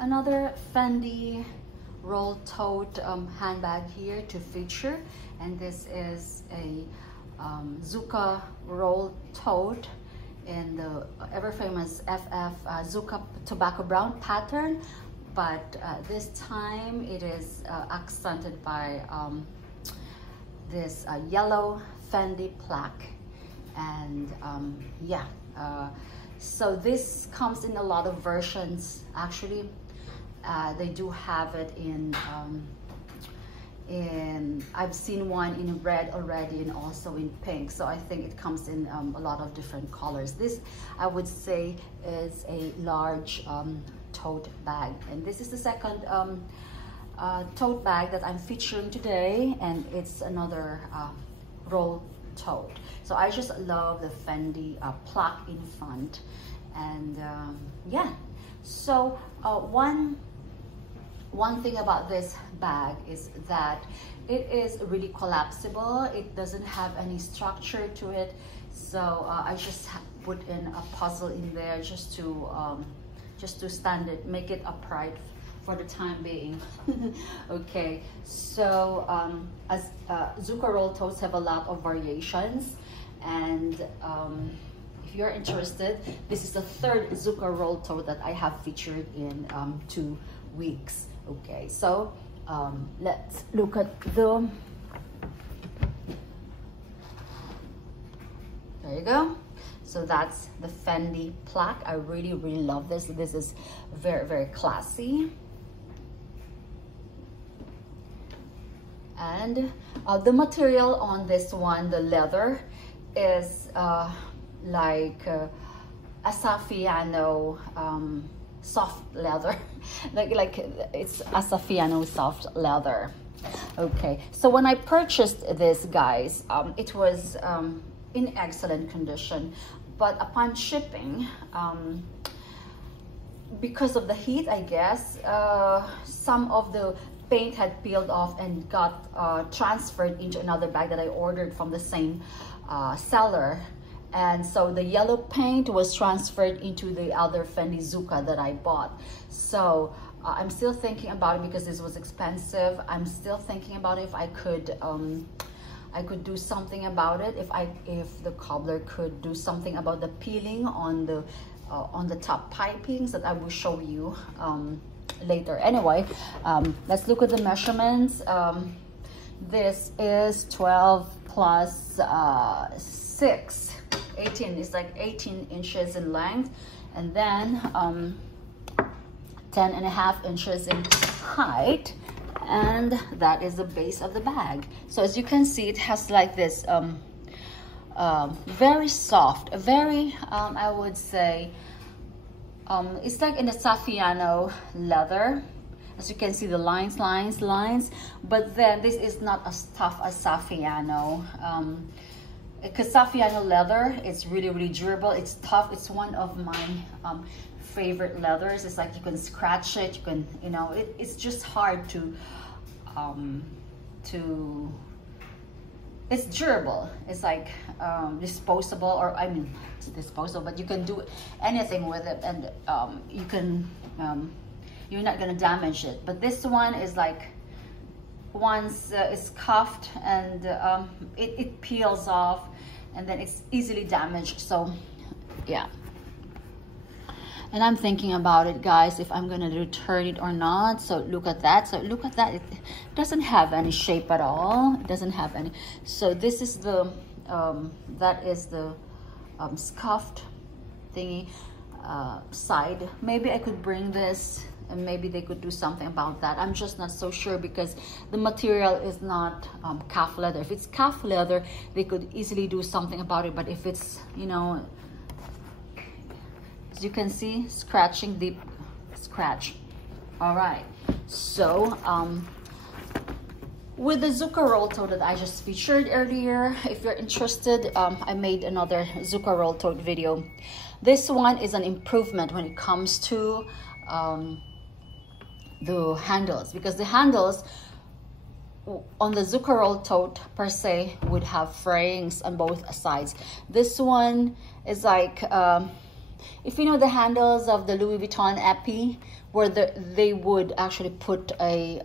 Another Fendi roll tote handbag here to feature, and this is a Zucca roll tote in the ever famous FF Zucca tobacco brown pattern, but this time it is accented by this yellow Fendi plaque. And yeah, so this comes in a lot of versions actually. They do have it in I've seen one in red already and also in pink, so I think it comes in a lot of different colors. This, I would say, is a large tote bag, and this is the second tote bag that I'm featuring today, and it's another roll tote. So I just love the Fendi plaque in front, and yeah. So one thing about this bag is that it is really collapsible. It doesn't have any structure to it, so I just put in a puzzle in there just to stand it, make it upright for the time being. Okay, so as Zucca roll totes have a lot of variations, and if you're interested, this is the third Zucca roll tote that I have featured in 2 weeks. Okay, so let's look at the, there you go. So that's the Fendi plaque. I really love this. This is very classy. And the material on this one, the leather, is like a Saffiano soft leather. like it's a Saffiano soft leather. Okay, so when I purchased this, guys, it was in excellent condition, but upon shipping, because of the heat, I guess, some of the paint had peeled off and got transferred into another bag that I ordered from the same seller. And so the yellow paint was transferred into the other Fendi Zucca that I bought. So I'm still thinking about it because this was expensive. I'm still thinking about if I could do something about it. If the cobbler could do something about the peeling on the top pipings, that I will show you later. Anyway, let's look at the measurements. This is 12 plus 6. 18 is like 18 inches in length, and then 10.5 inches in height, and that is the base of the bag. So as you can see, it has like this very soft, very I would say it's like in a Saffiano leather. As you can see, the lines, but then this is not as tough as Saffiano. Because Saffiano leather, it's really durable. It's tough. It's one of my favorite leathers. It's like you can scratch it. You can, you know, it's just hard to. It's durable. It's like disposable, or I mean, it's disposable, but you can do anything with it, and you can. You're not gonna damage it. But this one is like, once it's cuffed and it peels off, and then it's easily damaged. So yeah, and I'm thinking about it, guys, if I'm gonna return it or not. So look at that. So look at that. It doesn't have any shape at all. It doesn't have any. So this is the that is the scuffed thingy side. Maybe I could bring this, and maybe they could do something about that. I'm just not so sure because the material is not calf leather. If it's calf leather, they could easily do something about it. But if it's, you know, as you can see, scratching, deep scratch. All right, so with the Zucca roll tote that I just featured earlier, if you're interested, I made another Zucca roll tote video. This one is an improvement when it comes to the handles, because the handles on the Zucca roll tote per se would have frayings on both sides. This one is like if you know the handles of the Louis Vuitton Epi, where they would actually put a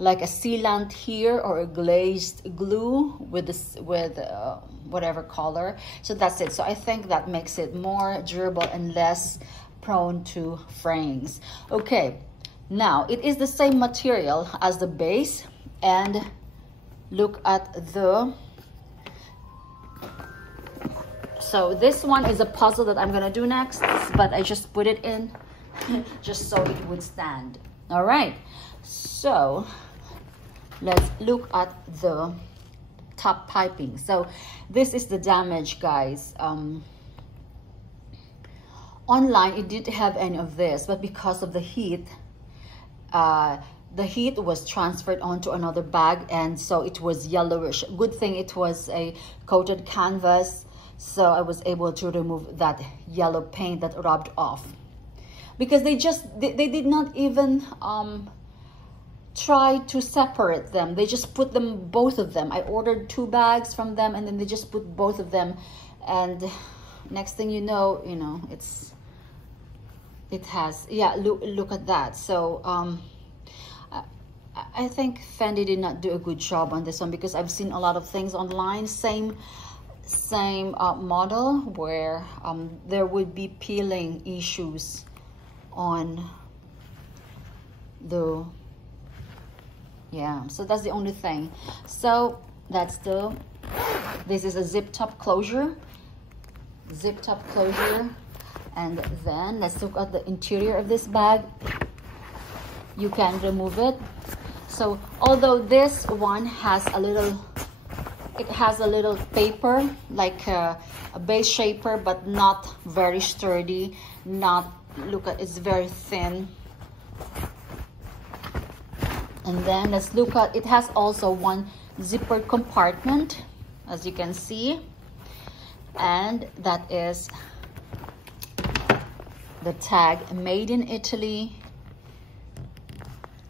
like a sealant here or a glazed glue with this with whatever color. So that's it. So I think that makes it more durable and less prone to frayings. Okay, now it is the same material as the base, and look at the, so this one is a puzzle that I'm gonna do next, but I just put it in just so it would stand. All right, so let's look at the top piping. So this is the damage, guys. Online it didn't have any of this, but because of the heat was transferred onto another bag, and so it was yellowish. Good thing it was a coated canvas, so I was able to remove that yellow paint that rubbed off, because they did not even try to separate them. They just put them, both of them. I ordered 2 bags from them, and then they just put both of them, and next thing you know, it has, yeah, look at that. So I think Fendi did not do a good job on this one, because I've seen a lot of things online, same model, where there would be peeling issues on the, yeah, so that's the only thing. So that's this is a zip top closure, and then let's look at the interior of this bag. You can remove it. So although this one has a little, it has a little paper, like a base shaper, but not very sturdy, not, look at, it's very thin. And then let's look at, it has also one zippered compartment, as you can see, and that is the tag made in Italy,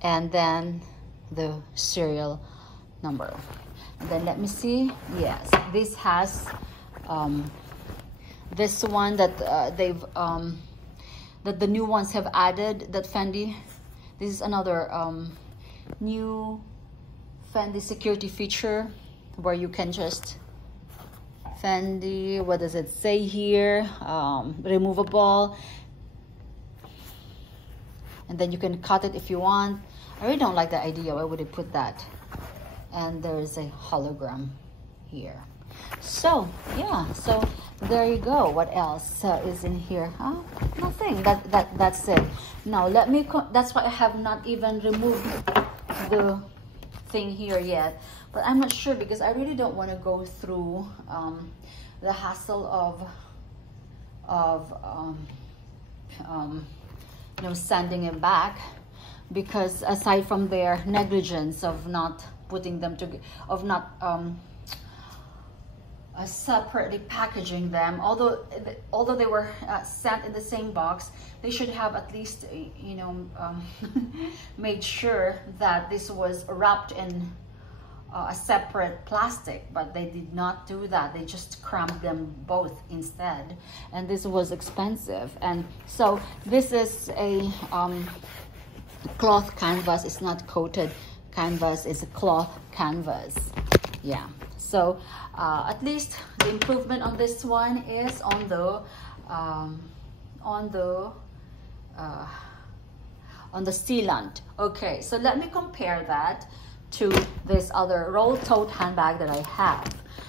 and then the serial number. And then let me see, yes, this has this one that that the new ones have added, that Fendi, this is another new Fendi security feature, where you can just, Fendi, what does it say here, removable, and then you can cut it if you want. I really don't like the idea, why would they put that? And there's a hologram here. So yeah, so there you go. What else is in here? Nothing. That's it. Now let me, that's why I have not even removed the thing here yet, but I'm not sure, because I really don't want to go through the hassle of sending it back, because aside from their negligence of not putting them together, of not separately packaging them, although they were sent in the same box, they should have at least made sure that this was wrapped in a separate plastic, but they did not do that. They just crammed them both instead, and this was expensive. And so this is a cloth canvas. It's not coated canvas, it's a cloth canvas. Yeah, so at least the improvement on this one is on the sealant. Okay, so let me compare that to this other roll tote handbag that I have.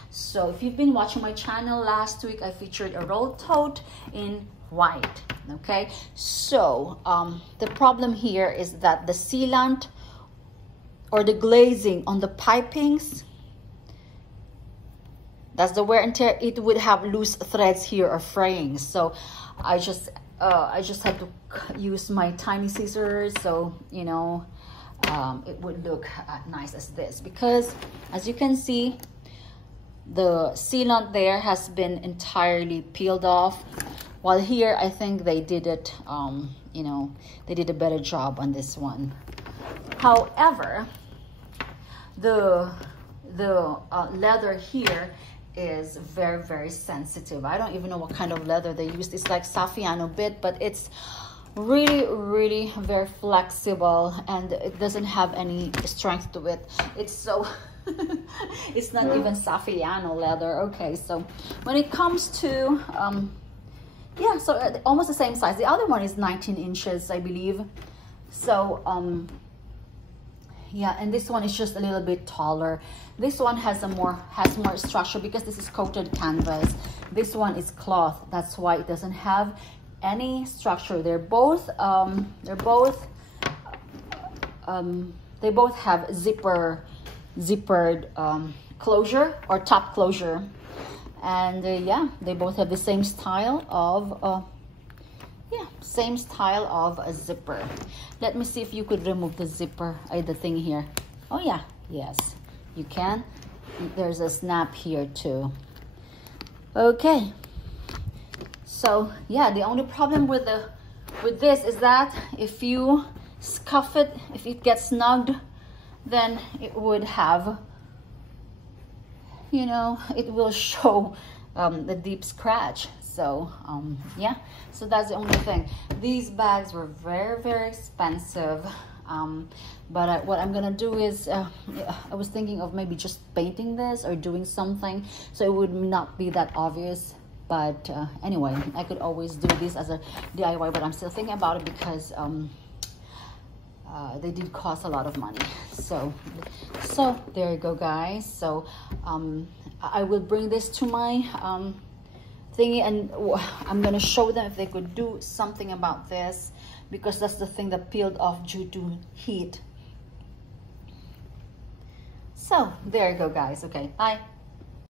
So if you've been watching my channel, last week I featured a roll tote in white. Okay, so the problem here is that the sealant or the glazing on the pipings, that's the wear and tear, it would have loose threads here or fraying. So I just had to use my tiny scissors, so it would look nice as this, because as you can see, the sealant there has been entirely peeled off, while here I think they did it they did a better job on this one. However, the leather here is very, very sensitive. I don't even know what kind of leather they used. It's like Saffiano bit, but it's really, really very flexible, and it doesn't have any strength to it. It's so it's not even Saffiano leather. Okay, so when it comes to yeah, so almost the same size. The other one is 19 inches, I believe. So yeah, and this one is just a little bit taller. This one has more structure because this is coated canvas. This one is cloth. That's why it doesn't have any structure. They both have zippered closure or top closure, and yeah, they both have the same style of same style of a zipper. Let me see if you could remove the zipper, the thing here. Oh yeah, yes, you can. There's a snap here too. Okay, so yeah, the only problem with this is that if you scuff it, if it gets snugged, then it would have, you know, it will show the deep scratch. So yeah, so that's the only thing. These bags were very, very expensive, but what I'm gonna do is I was thinking of maybe just painting this or doing something so it would not be that obvious. But anyway, I could always do this as a DIY, but I'm still thinking about it because they did cost a lot of money. So there you go, guys. So I will bring this to my thingy, and I'm gonna show them if they could do something about this, because that's the thing that peeled off due to heat. So there you go, guys. Okay, bye.